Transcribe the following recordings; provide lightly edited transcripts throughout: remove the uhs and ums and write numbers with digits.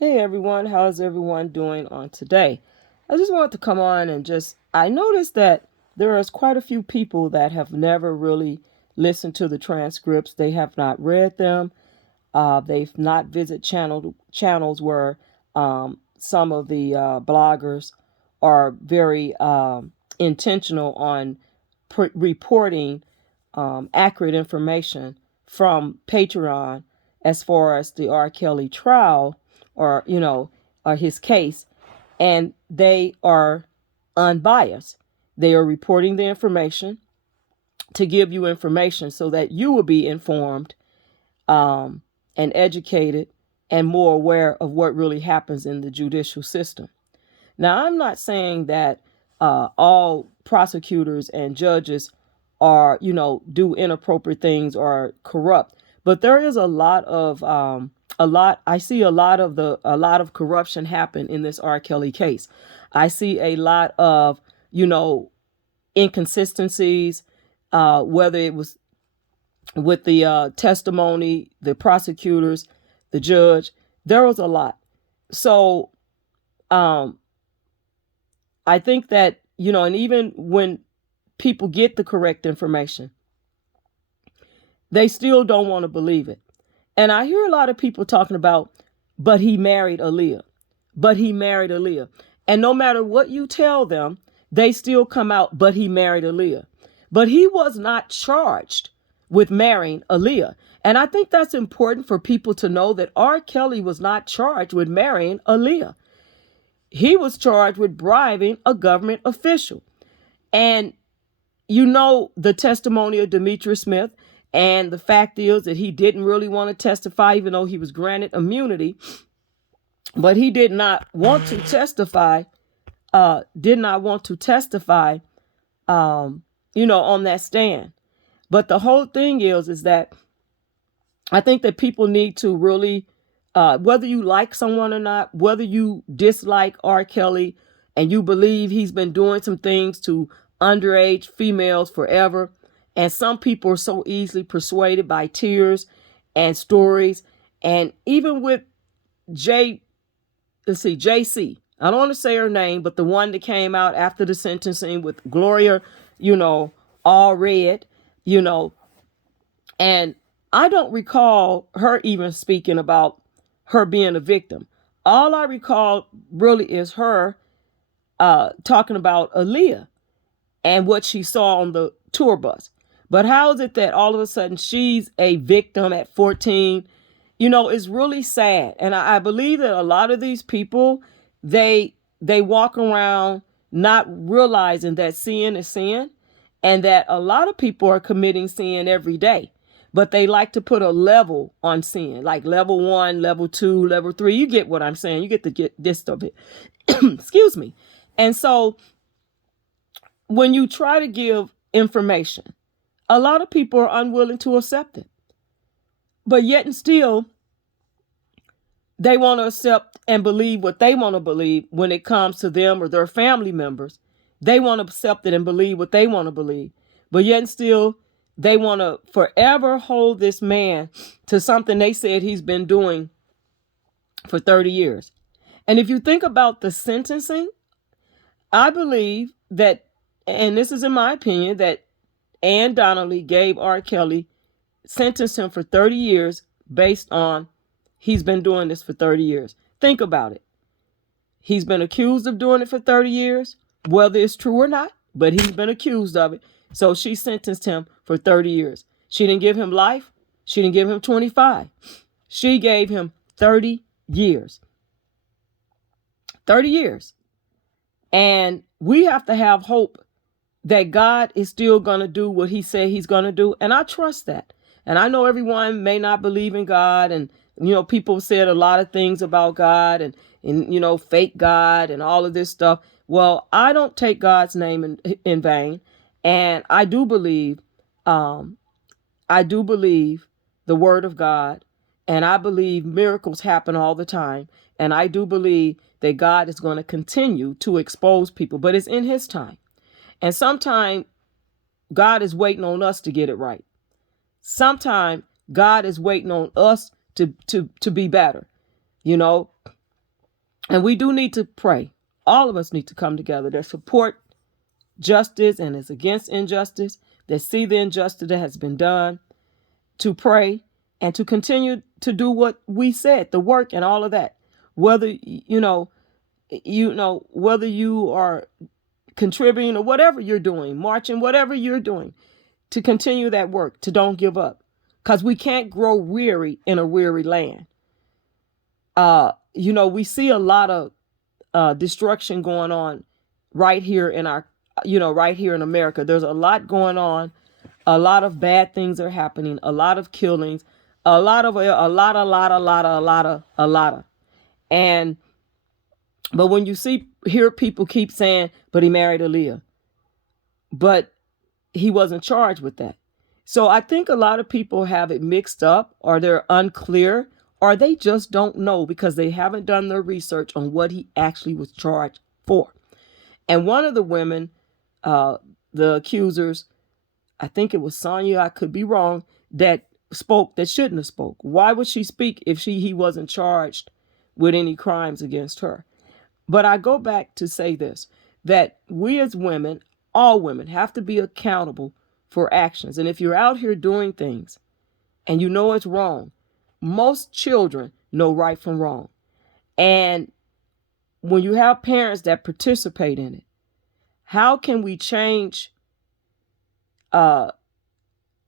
Hey everyone, how's everyone doing on today? I just wanted to come on and I noticed that there is quite a few people that have never really listened to the transcripts. They have not read them. They've not visited channels where some of the bloggers are very intentional on reporting accurate information from Patreon as far as the R. Kelly trial or, or his case. And they are unbiased. They are reporting the information to give you information so that you will be informed and educated and more aware of what really happens in the judicial system. Now, I'm not saying that all prosecutors and judges are, do inappropriate things or corrupt, but there is I see a lot of corruption happen in this R. Kelly case. I see a lot of, inconsistencies, whether it was with the testimony, the prosecutors, the judge. There was a lot. So um, I think that, and even when people get the correct information, they still don't want to believe it. And I hear a lot of people talking about, but he married Aaliyah. But he married Aaliyah. And no matter what you tell them, they still come out, but he married Aaliyah. But he was not charged with marrying Aaliyah. And I think that's important for people to know that R. Kelly was not charged with marrying Aaliyah. He was charged with bribing a government official. And the testimony of Demetrius Smith, and the fact is that he didn't really want to testify, even though he was granted immunity. But he did not want to testify, on that stand. But the whole thing is that I think that people need to really, whether you like someone or not, whether you dislike R. Kelly and you believe he's been doing some things to underage females forever, and some people are so easily persuaded by tears and stories, and even with JC. I don't want to say her name, but the one that came out after the sentencing with Gloria, all red, and I don't recall her even speaking about her being a victim. All I recall really is her talking about Aaliyah and what she saw on the tour bus. But how is it that all of a sudden she's a victim at 14? It's really sad. And I believe that a lot of these people, they walk around not realizing that sin is sin, and that a lot of people are committing sin every day. But they like to put a level on sin, like level 1, level 2, level 3. You get what I'm saying. You get the gist of it. Excuse me. And so when you try to give information, a lot of people are unwilling to accept it. But yet and still, they want to accept and believe what they want to believe when it comes to them or their family members. They want to accept it and believe what they want to believe. But yet and still, they want to forever hold this man to something they said he's been doing for 30 years. And if you think about the sentencing, I believe that, and this is in my opinion, that Ann Donnelly gave R. Kelly, sentenced him for 30 years based on he's been doing this for 30 years. Think about it. He's been accused of doing it for 30 years, whether it's true or not, but he's been accused of it. So she sentenced him for 30 years. She didn't give him life. She didn't give him 25. She gave him 30 years. 30 years. And we have to have hope that God is still going to do what he said he's going to do. And I trust that. And I know everyone may not believe in God. And, people said a lot of things about God and fake God and all of this stuff. Well, I don't take God's name in vain. And I do believe the word of God. And I believe miracles happen all the time. And I do believe that God is going to continue to expose people, but it's in his time. And sometimes God is waiting on us to get it right. Sometimes God is waiting on us to be better. And we do need to pray. All of us need to come together that support justice and is against injustice, that see the injustice that has been done, to pray and to continue to do what we said, the work and all of that. Whether whether you are contributing or whatever you're doing, marching, whatever you're doing, to continue that work, to don't give up, because we can't grow weary in a weary land. We see a lot of destruction going on right here in right here in America. There's a lot going on. A lot of bad things are happening. A lot of killings. A lot. And but when you hear people keep saying, but he married Aaliyah, but he wasn't charged with that. So I think a lot of people have it mixed up, or they're unclear, or they just don't know because they haven't done their research on what he actually was charged for. And one of the women, the accusers, I think it was Sonia, I could be wrong, that spoke that shouldn't have spoke. Why would she speak if he wasn't charged with any crimes against her? But I go back to say this, that we as women, all women, have to be accountable for actions. And if you're out here doing things and you know it's wrong, most children know right from wrong. And when you have parents that participate in it, how can we change and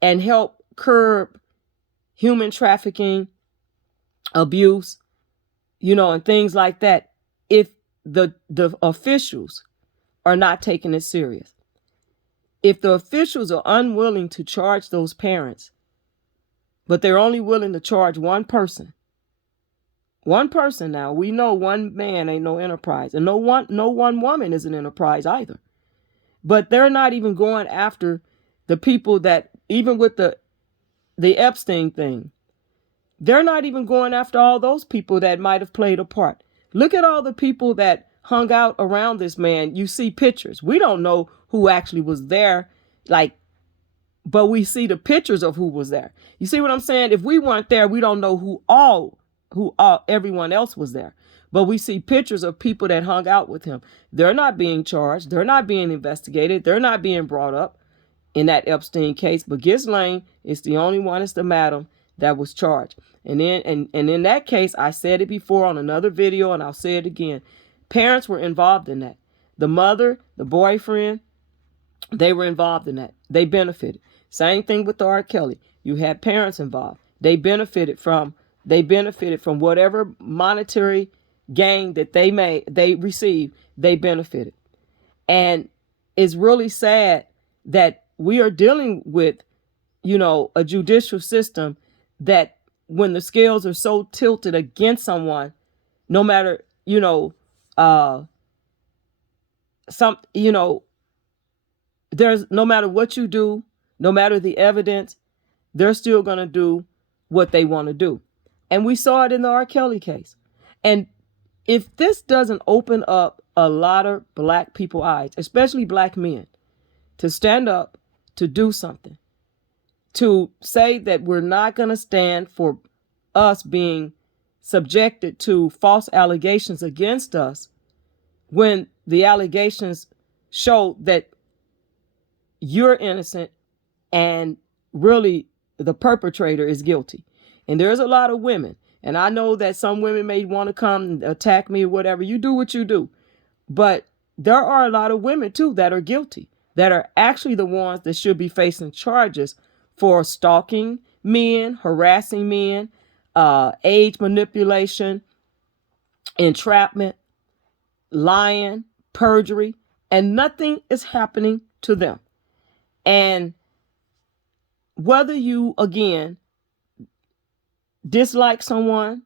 help curb human trafficking, abuse, and things like that if the officials are not taking it serious? If the officials are unwilling to charge those parents, but they're only willing to charge one person now, we know one man ain't no enterprise, and no one woman is an enterprise either. But they're not even going after the people that, even with the Epstein thing, they're not even going after all those people that might have played a part. Look at all the people that hung out around this man. You see pictures. We don't know who actually was there, but we see the pictures of who was there. You see what I'm saying? If we weren't there, we don't know who everyone else was there. But we see pictures of people that hung out with him. They're not being charged. They're not being investigated. They're not being brought up in that Epstein case. But Ghislaine is the only one, it's the madam, that was charged. And in that case, I said it before on another video, and I'll say it again. Parents were involved in that. The mother, the boyfriend, they were involved in that. They benefited. Same thing with the R. Kelly. You had parents involved. They benefited from whatever monetary gain that they received. They benefited. And it's really sad that we are dealing with, a judicial system that when the scales are so tilted against someone, no matter, there's no matter what you do, no matter the evidence, they're still going to do what they want to do. And we saw it in the R. Kelly case. And if this doesn't open up a lot of black people's eyes, especially black men, to stand up, to do something, to say that we're not going to stand for us being subjected to false allegations against us when the allegations show that you're innocent and really the perpetrator is guilty. And there's a lot of women, and I know that some women may want to come and attack me or whatever. You do what you do. But there are a lot of women too that are guilty, that are actually the ones that should be facing charges for stalking men, harassing men, age manipulation, entrapment, lying, perjury, and nothing is happening to them. And whether you, again, dislike someone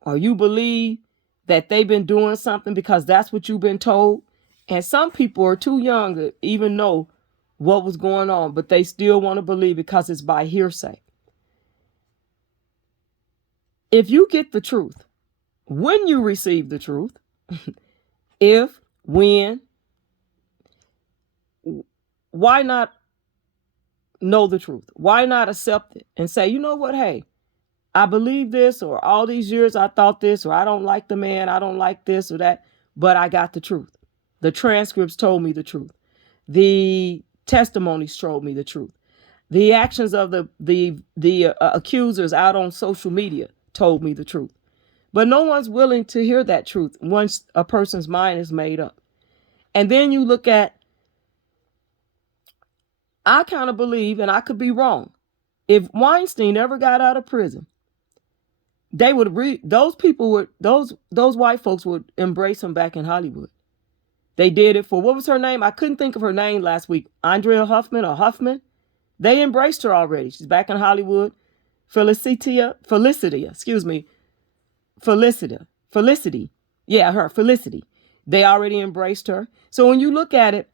or you believe that they've been doing something because that's what you've been told, and some people are too young to even know what was going on, but they still want to believe because it's by hearsay. If you get the truth, when you receive the truth, when, why not know the truth? Why not accept it and say, you know what, hey, I believe this, or all these years I thought this, or I don't like the man, I don't like this or that, but I got the truth. The transcripts told me the truth. The testimonies showed me the truth. The actions of the accusers out on social media told me the truth. But no one's willing to hear that truth once a person's mind is made up. And then you look at, I kind of believe, and I could be wrong, if Weinstein ever got out of prison, they would those white folks would embrace him back in Hollywood. They did it for, what was her name? I couldn't think of her name last week. Andrea Huffman. They embraced her already. She's back in Hollywood. Felicity. Yeah, her, Felicity. They already embraced her. So when you look at it,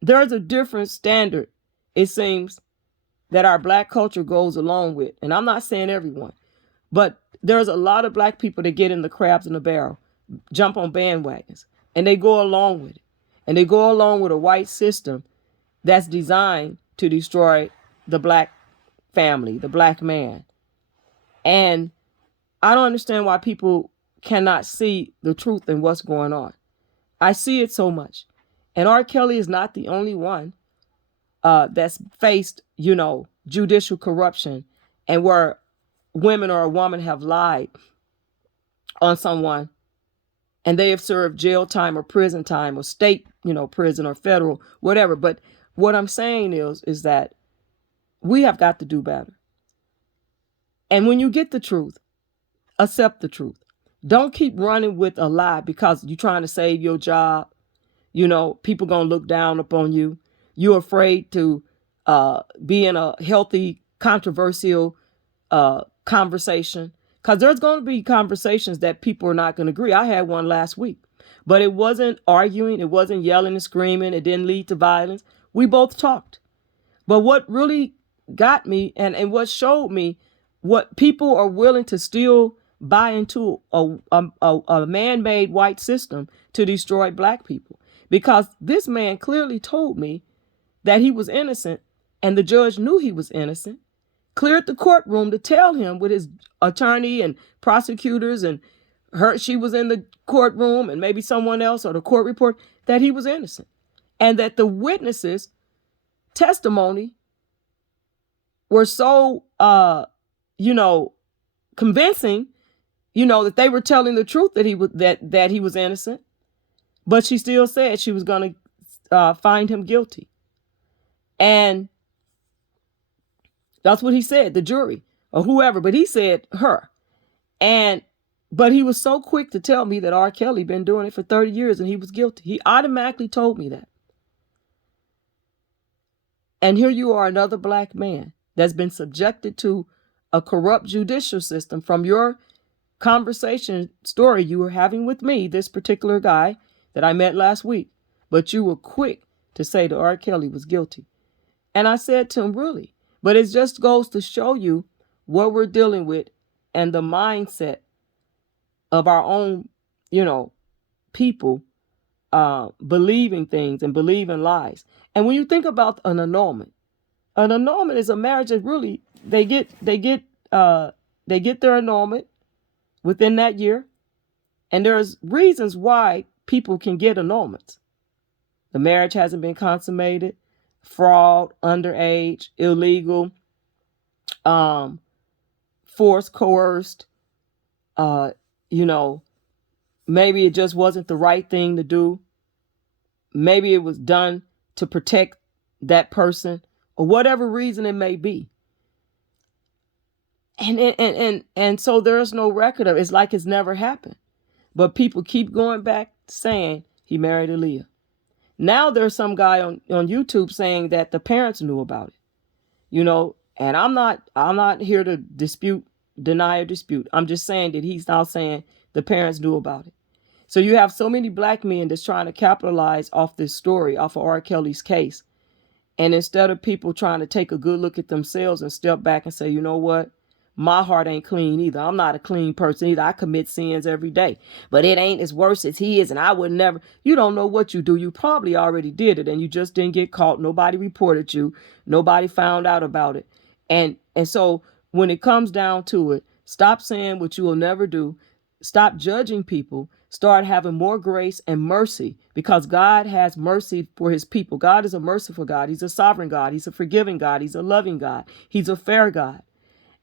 there's a different standard, it seems, that our black culture goes along with. And I'm not saying everyone, but there's a lot of black people that get in the crabs in the barrel, jump on bandwagons, and they go along with it. And they go along with a white system that's designed to destroy the black family, the black man. And I don't understand why people cannot see the truth in what's going on. I see it so much. And R. Kelly is not the only one that's faced, judicial corruption, and where women or a woman have lied on someone and they have served jail time or prison time or state, prison or federal, whatever. But what I'm saying is that we have got to do better. And when you get the truth, accept the truth. Don't keep running with a lie because you're trying to save your job. People going to look down upon you. You're afraid to be in a healthy, controversial conversation, because there's going to be conversations that people are not going to agree. I had one last week, but it wasn't arguing. It wasn't yelling and screaming. It didn't lead to violence. We both talked. But what really got me and what showed me what people are willing to still buy into a man-made white system to destroy black people. Because this man clearly told me that he was innocent, and the judge knew he was innocent, cleared the courtroom to tell him with his attorney and prosecutors and she was in the courtroom and maybe someone else or the court report that he was innocent. And that the witnesses' testimony were so, convincing, that they were telling the truth that he was innocent. But she still said she was going to find him guilty. And that's what he said, the jury or whoever, but he said her. But he was so quick to tell me that R. Kelly been doing it for 30 years and he was guilty. He automatically told me that. And here you are, another black man that's been subjected to a corrupt judicial system from your conversation story you were having with me, this particular guy that I met last week. But you were quick to say that R. Kelly was guilty. And I said to him, really? But it just goes to show you what we're dealing with and the mindset of our own, people believing things and believing lies. And when you think about an annulment is a marriage that really they get their annulment within that year. And there's reasons why people can get annulments. The marriage hasn't been consummated, fraud, underage, illegal, forced, coerced, maybe it just wasn't the right thing to do. Maybe it was done to protect that person or whatever reason it may be. And so there's no record of it. It's like it's never happened. But people keep going back saying he married Aaliyah. Now there's some guy on YouTube saying that the parents knew about it, and I'm not here to deny or dispute. I'm just saying that he's now saying the parents knew about it. So you have so many black men that's trying to capitalize off this story, off of R. Kelly's case. And instead of people trying to take a good look at themselves and step back and say, you know what? My heart ain't clean either. I'm not a clean person either. I commit sins every day. But it ain't as worse as he is, and I would never. You don't know what you do. You probably already did it, and you just didn't get caught. Nobody reported you. Nobody found out about it. And so when it comes down to it, stop saying what you will never do. Stop judging people. Start having more grace and mercy, because God has mercy for his people. God is a merciful God. He's a sovereign God. He's a forgiving God. He's a loving God. He's a fair God.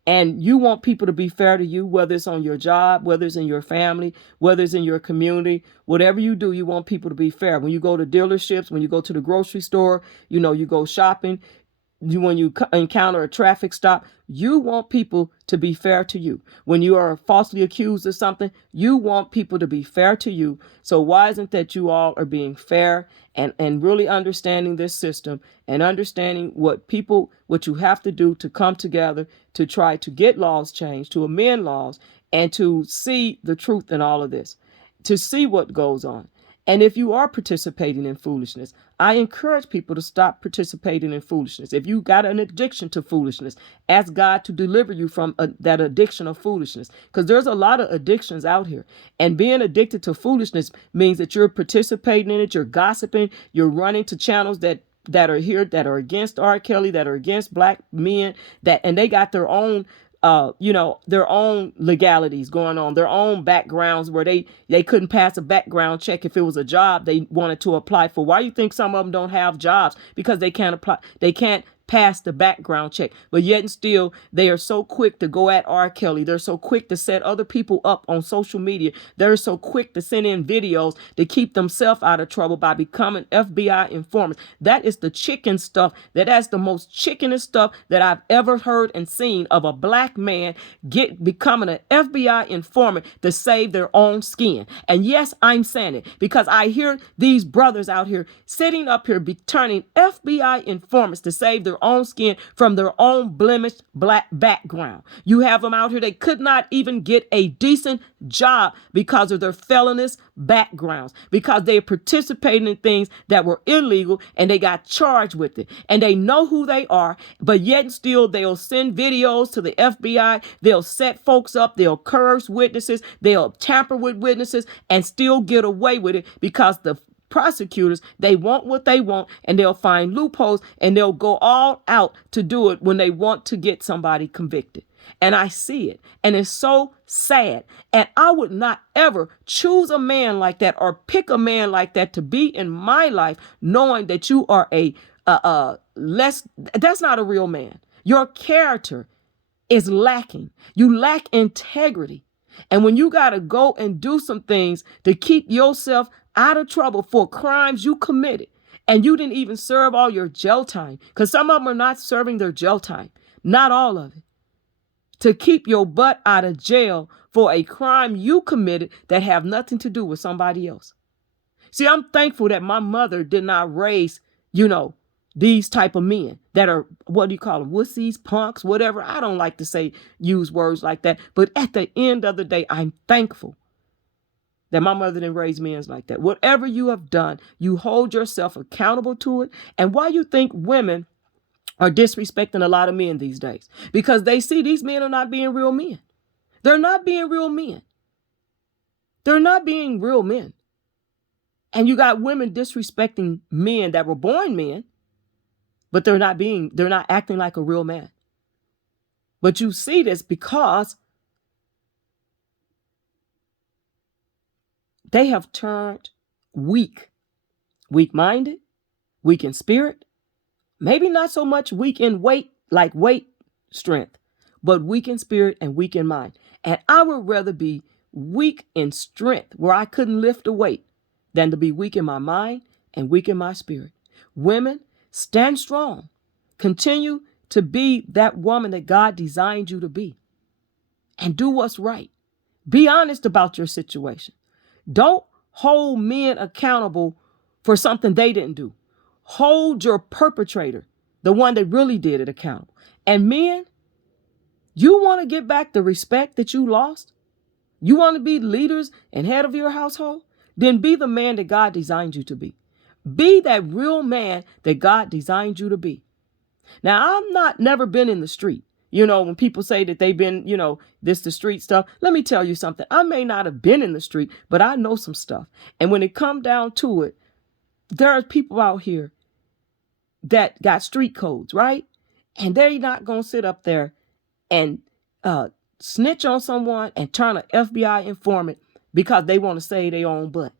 And you want people to be fair to you, whether it's on your job, whether it's in your family, whether it's in your community, whatever you do, you want people to be fair. When you go to dealerships, when you go to the grocery store, you go shopping, when you encounter a traffic stop, you want people to be fair to you. When you are falsely accused of something, you want people to be fair to you. So why isn't that you all are being fair and really understanding this system and understanding what you have to do to come together to try to get laws changed, to amend laws, and to see the truth in all of this, to see what goes on. And if you are participating in foolishness, I encourage people to stop participating in foolishness. If you got an addiction to foolishness, ask God to deliver you from that addiction of foolishness, because there's a lot of addictions out here. And being addicted to foolishness means that you're participating in it, you're gossiping, you're running to channels that are here, that are against R. Kelly, that are against black men, and they got their own their own legalities going on, their own backgrounds where they couldn't pass a background check if it was a job they wanted to apply for. Why do you think some of them don't have jobs? Because they can't apply. They can't pass the background check, but yet and still they are so quick to go at R. Kelly. They're so quick to set other people up on social media. They're so quick to send in videos to keep themselves out of trouble by becoming FBI informants. That is the chicken stuff. That's the most chickenest stuff that I've ever heard and seen, of a black man becoming an FBI informant to save their own skin. And yes, I'm saying it because I hear these brothers out here sitting up here turning FBI informants to save their own skin from their own blemished black background. You have them out here, they could not even get a decent job because of their felonious backgrounds, because they participated in things that were illegal and they got charged with it. And they know who they are, but yet and still they'll send videos to the FBI. They'll set folks up. They'll curse witnesses. They'll tamper with witnesses and still get away with it because the prosecutors, they want what they want, and they'll find loopholes and they'll go all out to do it when they want to get somebody convicted. And I see it, and it's so sad. And I would not ever choose a man like that or pick a man like that to be in my life, knowing that you are that's not a real man. Your character is lacking. You lack integrity. And when you got to go and do some things to keep yourself out of trouble for crimes you committed, and you didn't even serve all your jail time, because some of them are not serving their jail time, not all of it, to keep your butt out of jail for a crime you committed that have nothing to do with somebody else. See, I'm thankful that my mother did not raise, these type of men that are, what do you call them, wussies, punks, whatever. I don't like to use words like that. But at the end of the day, I'm thankful that my mother didn't raise men like that. Whatever you have done, you hold yourself accountable to it. And why you think women are disrespecting a lot of men these days? Because they see these men are not being real men. They're not being real men. They're not being real men. And you got women disrespecting men that were born men, but they're not acting like a real man. But you see this because they have turned weak-minded, weak in spirit, maybe not so much weak in weight, like weight strength, but weak in spirit and weak in mind. And I would rather be weak in strength, where I couldn't lift a weight, than to be weak in my mind and weak in my spirit. Women, stand strong. Continue to be that woman that God designed you to be. And do what's right. Be honest about your situation. Don't hold men accountable for something they didn't do. Hold your perpetrator, the one that really did it, accountable. And men, you want to get back the respect that you lost? You want to be leaders and head of your household? Then be the man that God designed you to be. Be that real man that God designed you to be. Now, I've never been in the street. When people say that they've been, the street stuff, let me tell you something. I may not have been in the street, but I know some stuff. And when it come down to it, there are people out here that got street codes, right? And they're not going to sit up there and snitch on someone and turn an FBI informant because they want to save their own butt,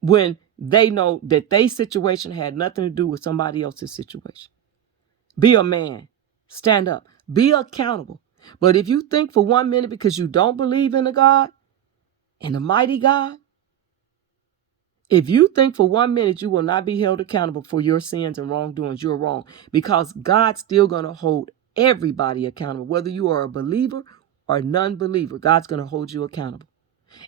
when they know that their situation had nothing to do with somebody else's situation. Be a man. Stand up. Be accountable. But if you think for 1 minute because you don't believe in the God, in the mighty God, if you think for 1 minute you will not be held accountable for your sins and wrongdoings, you're wrong. Because God's still going to hold everybody accountable. Whether you are a believer or a non-believer, God's going to hold you accountable.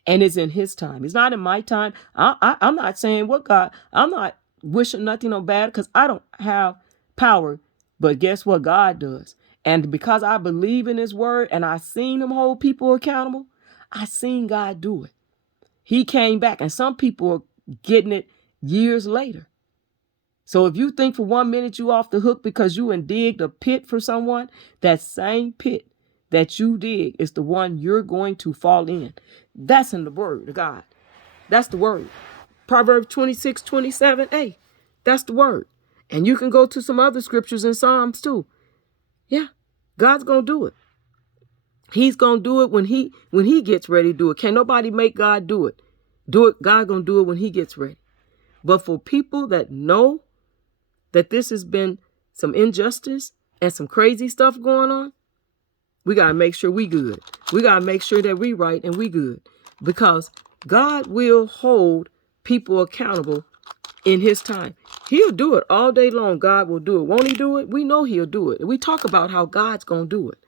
And it's in his time. It's not in my time. I'm not saying what God, I'm not wishing nothing on bad because I don't have power. But guess what? God does. And because I believe in his word and I seen him hold people accountable, I seen God do it. He came back, and some people are getting it years later. So if you think for 1 minute you off the hook because you digged a pit for someone, that same pit that you dig is the one you're going to fall in. That's in the word of God. That's the word. Proverbs 26:27a. That's the word. And you can go to some other scriptures in Psalms too. Yeah, God's going to do it. He's going to do it when he gets ready to do it. Can't nobody make God do it. God going to do it when he gets ready. But for people that know that this has been some injustice and some crazy stuff going on, we got to make sure we good. We got to make sure that we right and we good. Because God will hold people accountable in his time. He'll do it all day long. God will do it. Won't he do it? We know he'll do it. We talk about how God's going to do it,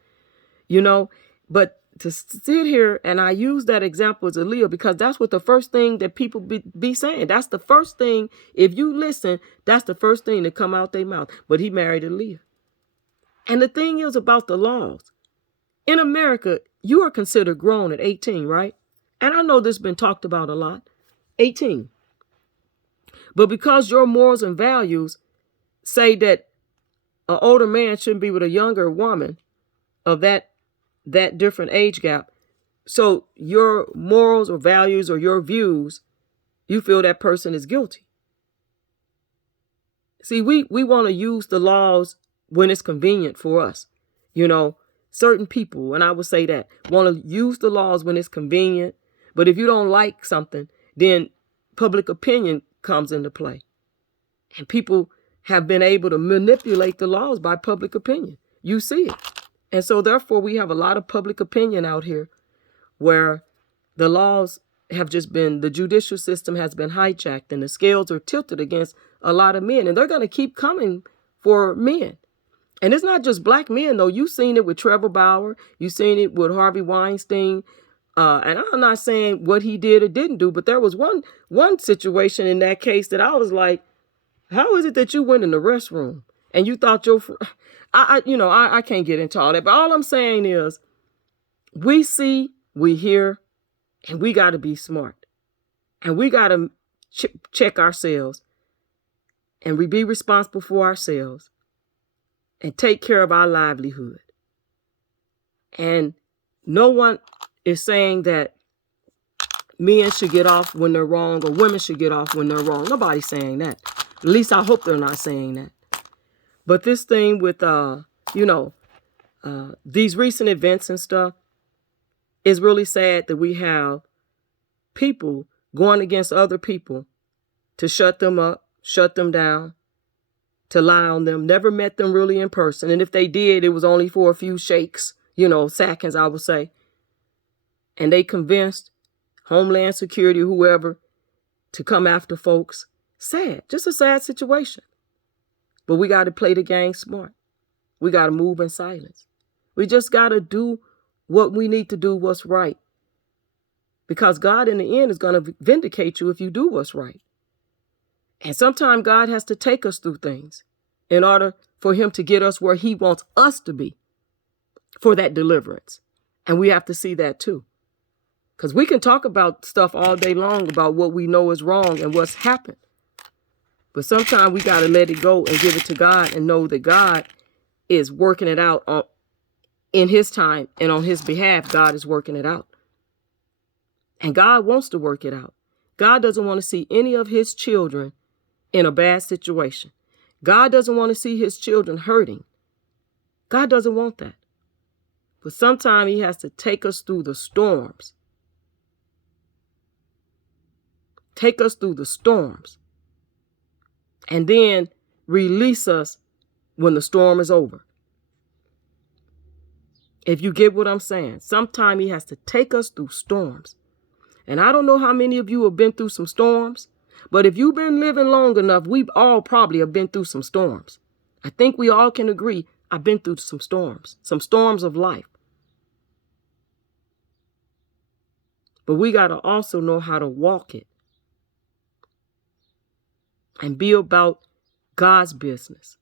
but to sit here, and I use that example as Aaliyah because that's what the first thing that people be saying. That's the first thing. If you listen, that's the first thing that come out their mouth. But he married Aaliyah. And the thing is about the laws. In America, you are considered grown at 18, right? And I know this has been talked about a lot. 18. But because your morals and values say that an older man shouldn't be with a younger woman of that different age gap, so your morals or values or your views, you feel that person is guilty. See, we want to use the laws when it's convenient for us. Certain people, and I would say that, want to use the laws when it's convenient. But if you don't like something, then public opinion comes into play. And people have been able to manipulate the laws by public opinion. You see it. And so therefore, we have a lot of public opinion out here where the laws have just been, the judicial system has been hijacked and the scales are tilted against a lot of men. And they're going to keep coming for men. And it's not just black men, though. You've seen it with Trevor Bauer. You've seen it with Harvey Weinstein. And I'm not saying what he did or didn't do, but there was one situation in that case that I was like, how is it that you went in the restroom and you thought I can't get into all that. But all I'm saying is we see, we hear, and we got to be smart. And we got to check ourselves and we be responsible for ourselves and take care of our livelihood. And no one is saying that men should get off when they're wrong or women should get off when they're wrong. Nobody's saying that. At least I hope they're not saying that. But this thing with, these recent events and stuff is really sad that we have people going against other people to shut them up, shut them down, to lie on them, never met them really in person. And if they did, it was only for a few shakes, seconds, I would say. And they convinced Homeland Security, whoever, to come after folks. Sad, just a sad situation. But we got to play the game smart. We got to move in silence. We just got to do what we need to do, what's right. Because God in the end is going to vindicate you if you do what's right. And sometimes God has to take us through things in order for him to get us where he wants us to be for that deliverance. And we have to see that too. Because we can talk about stuff all day long about what we know is wrong and what's happened. But sometimes we got to let it go and give it to God and know that God is working it out in his time, and on his behalf, God is working it out. And God wants to work it out. God doesn't want to see any of his children in a bad situation. God doesn't want to see his children hurting. God doesn't want that. But sometimes he has to take us through the storms. Take us through the storms. And then release us when the storm is over. If you get what I'm saying. Sometimes he has to take us through storms. And I don't know how many of you have been through some storms. But if you've been living long enough, we all probably have been through some storms. I think we all can agree I've been through some storms of life. But we got to also know how to walk it and be about God's business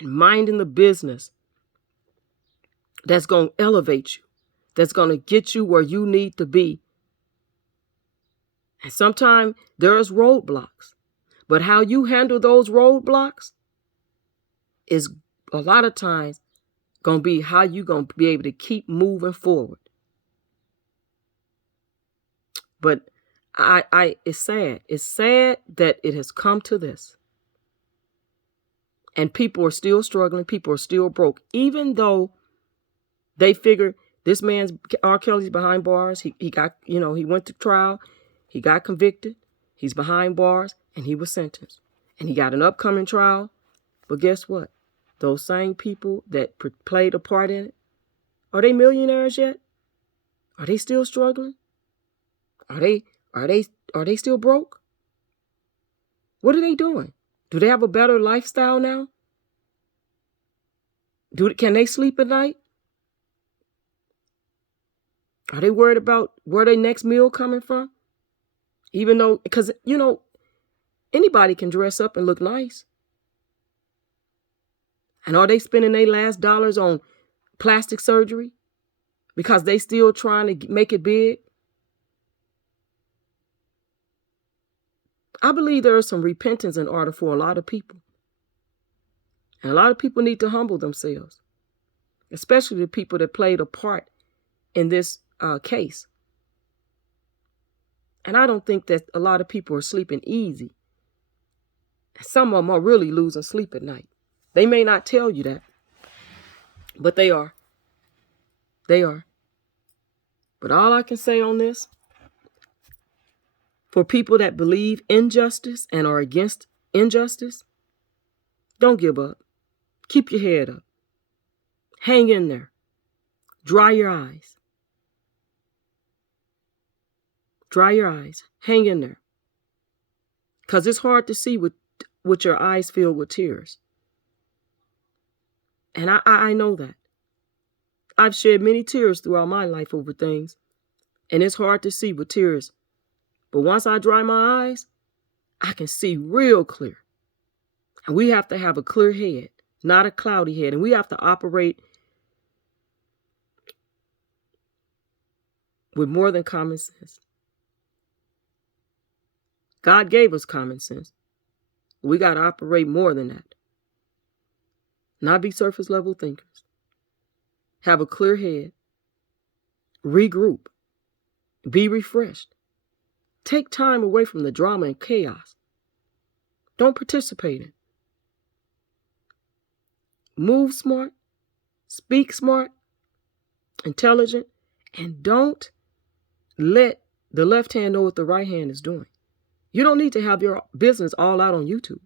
and minding the business that's going to elevate you, that's going to get you where you need to be. And sometimes there's roadblocks, but how you handle those roadblocks is a lot of times going to be how you're going to be able to keep moving forward. But it's sad. It's sad that it has come to this. And people are still struggling. People are still broke. Even though they figure this man's, R. Kelly's behind bars. He got, he went to trial. He got convicted. He's behind bars and he was sentenced. And he got an upcoming trial. But guess what? Those same people that played a part in it, are they millionaires yet? Are they still struggling? Are they still broke? What are they doing? Do they have a better lifestyle now? Can they sleep at night? Are they worried about where their next meal coming from? Even though, because, anybody can dress up and look nice. And are they spending their last dollars on plastic surgery because they still trying to make it big? I believe there is some repentance in order for a lot of people. And a lot of people need to humble themselves, especially the people that played a part in this case. And I don't think that a lot of people are sleeping easy. Some of them are really losing sleep at night. They may not tell you that, but they are. They are. But all I can say on this, for people that believe in justice and are against injustice, don't give up. Keep your head up. Hang in there. Dry your eyes. Dry your eyes. Hang in there. Because it's hard to see with your eyes filled with tears. And I know that. I've shed many tears throughout my life over things. And it's hard to see with tears. But once I dry my eyes, I can see real clear. And we have to have a clear head, not a cloudy head. And we have to operate with more than common sense. God gave us common sense. We got to operate more than that. Not be surface level thinkers. Have a clear head. Regroup. Be refreshed. Take time away from the drama and chaos. Don't participate in. Move smart. Speak smart. Intelligent. And don't let the left hand know what the right hand is doing. You don't need to have your business all out on YouTube.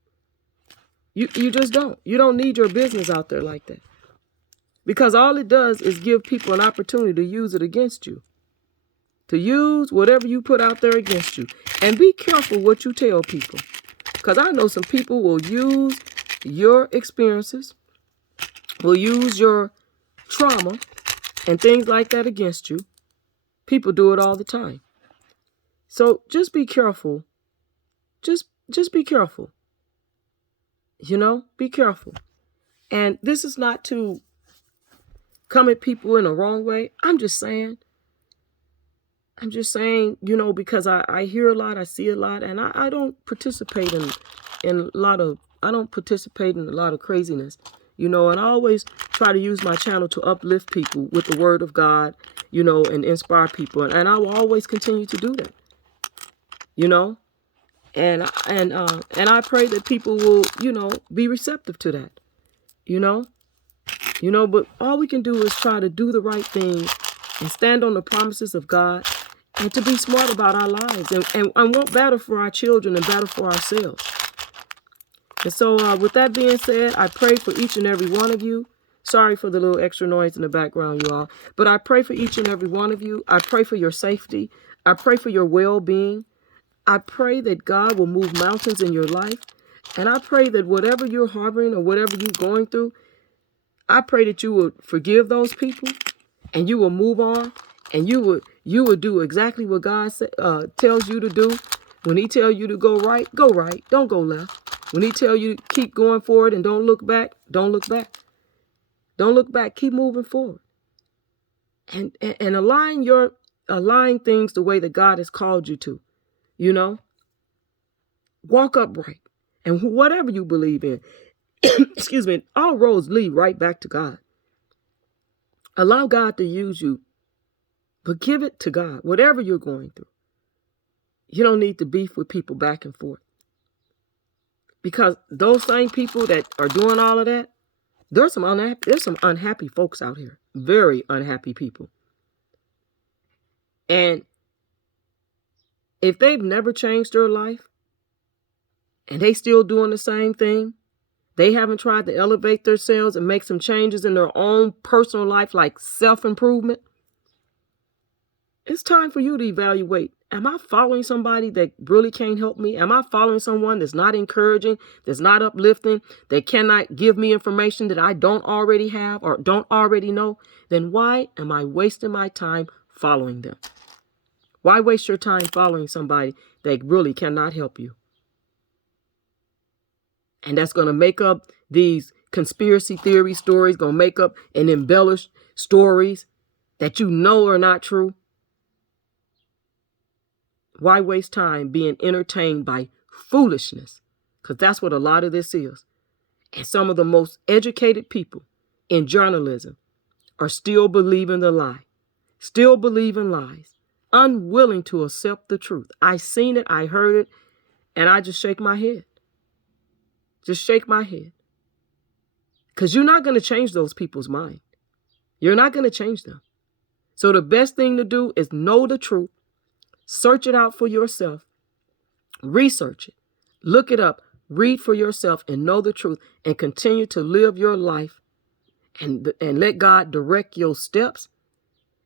You just don't. You don't need your business out there like that. Because all it does is give people an opportunity to use it against you. To use whatever you put out there against you. And be careful what you tell people. Because I know some people will use your experiences, will use your trauma and things like that against you. People do it all the time. So just be careful. Just be careful. Be careful. And this is not to come at people in a wrong way. I'm just saying, because I hear a lot, I see a lot, and I don't participate in a lot of craziness, and I always try to use my channel to uplift people with the word of God, and inspire people. And I will always continue to do that, and I pray that people will, be receptive to that, But all we can do is try to do the right thing and stand on the promises of God and to be smart about our lives and want better for our children and better for ourselves. And so with that being said, I pray for each and every one of you. Sorry for the little extra noise in the background, you all. But I pray for each and every one of you. I pray for your safety. I pray for your well-being. I pray that God will move mountains in your life. And I pray that whatever you're harboring or whatever you're going through, I pray that you will forgive those people and you will move on and you will do exactly what God tells you to do. When he tells you to go right, don't go left. When he tells you to keep going forward and don't look back, don't look back. Don't look back. Keep moving forward. And align things the way that God has called you to. Walk upright. And whatever you believe in, excuse me, all roads lead right back to God. Allow God to use you, but give it to God, whatever you're going through. You don't need to beef with people back and forth. Because those same people that are doing all of that, there's some unhappy folks out here. Very unhappy people. And if they've never changed their life and they still doing the same thing, they haven't tried to elevate themselves and make some changes in their own personal life, like self-improvement, it's time for you to evaluate. Am I following somebody that really can't help me? Am I following someone that's not encouraging, that's not uplifting, that cannot give me information that I don't already have or don't already know? Then why am I wasting my time following them? Why waste your time following somebody that really cannot help you? And that's going to make up these conspiracy theory stories, going to make up and embellish stories that you know are not true. Why waste time being entertained by foolishness? Because that's what a lot of this is. And some of the most educated people in journalism are still believing the lie, still believing lies, unwilling to accept the truth. I seen it, I heard it, and I just shake my head. Just shake my head. Because you're not going to change those people's mind. You're not going to change them. So the best thing to do is know the truth. Search it out for yourself. Research it. Look it up. Read for yourself and know the truth and continue to live your life and let God direct your steps.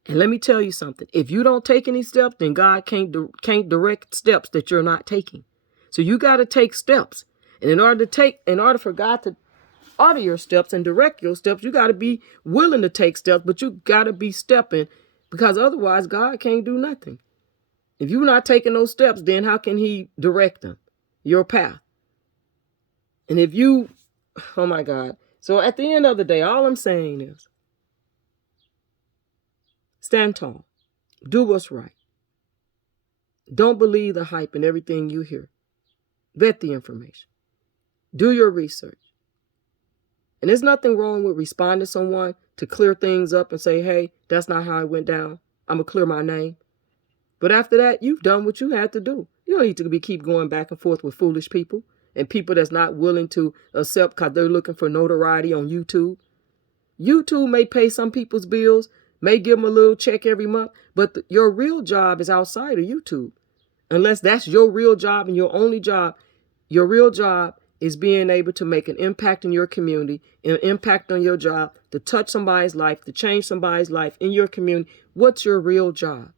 And let me tell you something. If you don't take any steps, then God can't direct steps that you're not taking. So you got to take steps. And in order for God to order your steps and direct your steps, you got to be willing to take steps, but you got to be stepping, because otherwise God can't do nothing. If you're not taking those steps, then how can he direct them? Your path. And if you, oh my God. So at the end of the day, all I'm saying is stand tall. Do what's right. Don't believe the hype and everything you hear. Vet the information. Do your research. And there's nothing wrong with responding to someone to clear things up and say, hey, that's not how it went down. I'm going to clear my name. But after that, you've done what you had to do. You don't need to keep going back and forth with foolish people and people that's not willing to accept because they're looking for notoriety on YouTube. YouTube may pay some people's bills, may give them a little check every month, but your real job is outside of YouTube. Unless that's your real job and your only job, your real job is being able to make an impact in your community, an impact on your job, to touch somebody's life, to change somebody's life in your community. What's your real job?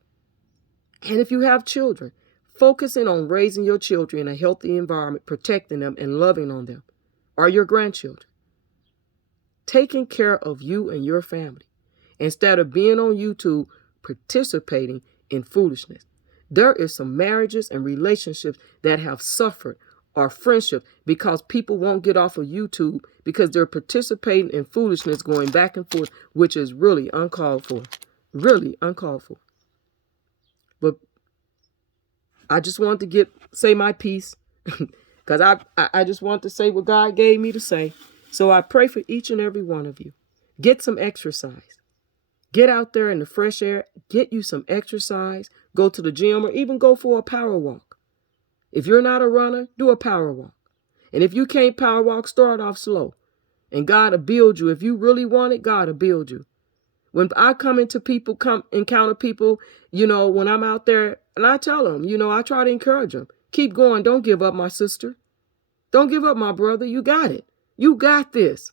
And if you have children, focusing on raising your children in a healthy environment, protecting them and loving on them, or your grandchildren. Taking care of you and your family instead of being on YouTube participating in foolishness. There is some marriages and relationships that have suffered, or friendships, because people won't get off of YouTube because they're participating in foolishness going back and forth, which is really uncalled for. Really uncalled for. But I just want to say my piece because I just want to say what God gave me to say. So I pray for each and every one of you. Get some exercise. Get out there in the fresh air. Get you some exercise. Go to the gym or even go for a power walk. If you're not a runner, do a power walk. And if you can't power walk, start off slow. And God will build you. If you really want it, God will build you. When I encounter people, when I'm out there, and I tell them, I try to encourage them. Keep going. Don't give up, my sister. Don't give up, my brother. You got it. You got this.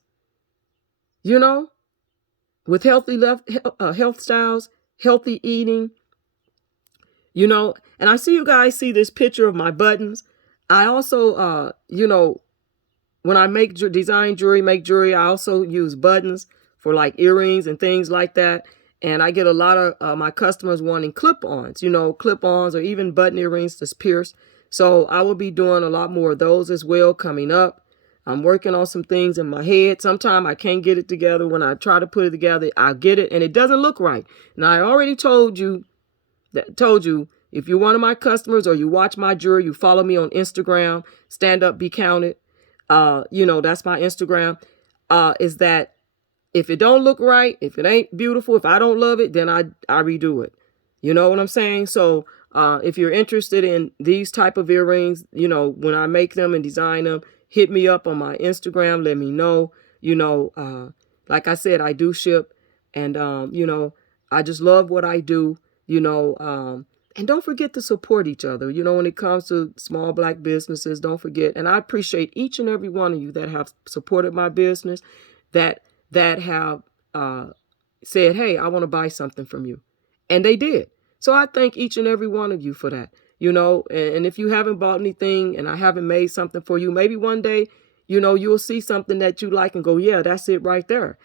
With healthy health styles, healthy eating, and I see you guys see this picture of my buttons. I also, when I make design jewelry, I also use buttons for like earrings and things like that. And I get a lot of my customers wanting clip-ons, clip-ons or even button earrings to pierce. So I will be doing a lot more of those as well coming up. I'm working on some things in my head. Sometimes I can't get it together. When I try to put it together, I get it and it doesn't look right. And I already told you, if you're one of my customers or you watch my jewelry, you follow me on Instagram, StandupBcounted. That's my Instagram. Is that if it don't look right, if it ain't beautiful, if I don't love it, then I redo it. You know what I'm saying? So if you're interested in these type of earrings, when I make them and design them, hit me up on my Instagram. Let me know. Like I said, I do ship, and I just love what I do. And don't forget to support each other. When it comes to small Black businesses, don't forget. And I appreciate each and every one of you that have supported my business, that have said, hey, I want to buy something from you. And they did. So I thank each and every one of you for that. And if you haven't bought anything and I haven't made something for you, maybe one day, you'll see something that you like and go, yeah, that's it right there.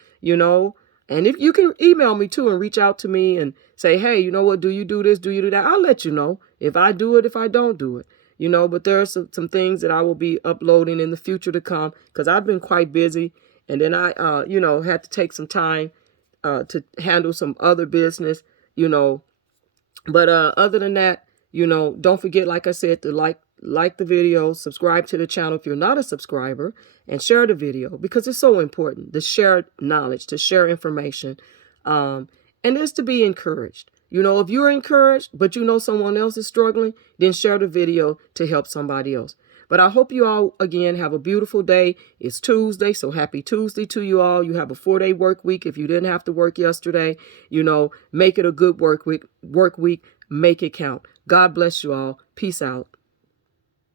And if you can email me too and reach out to me and say, hey, you know what, do you do this? Do you do that? I'll let you know if I do it, if I don't do it, but there are some things that I will be uploading in the future to come because I've been quite busy. And then I, had to take some time to handle some other business, But other than that, don't forget, like I said, to like the video, subscribe to the channel if you're not a subscriber, and share the video because it's so important to share knowledge, to share information, and it's to be encouraged. If you're encouraged, but someone else is struggling, then share the video to help somebody else. But I hope you all, again, have a beautiful day. It's Tuesday, so happy Tuesday to you all. You have a 4-day work week. If you didn't have to work yesterday, make it a good work week. Make it count. God bless you all. Peace out.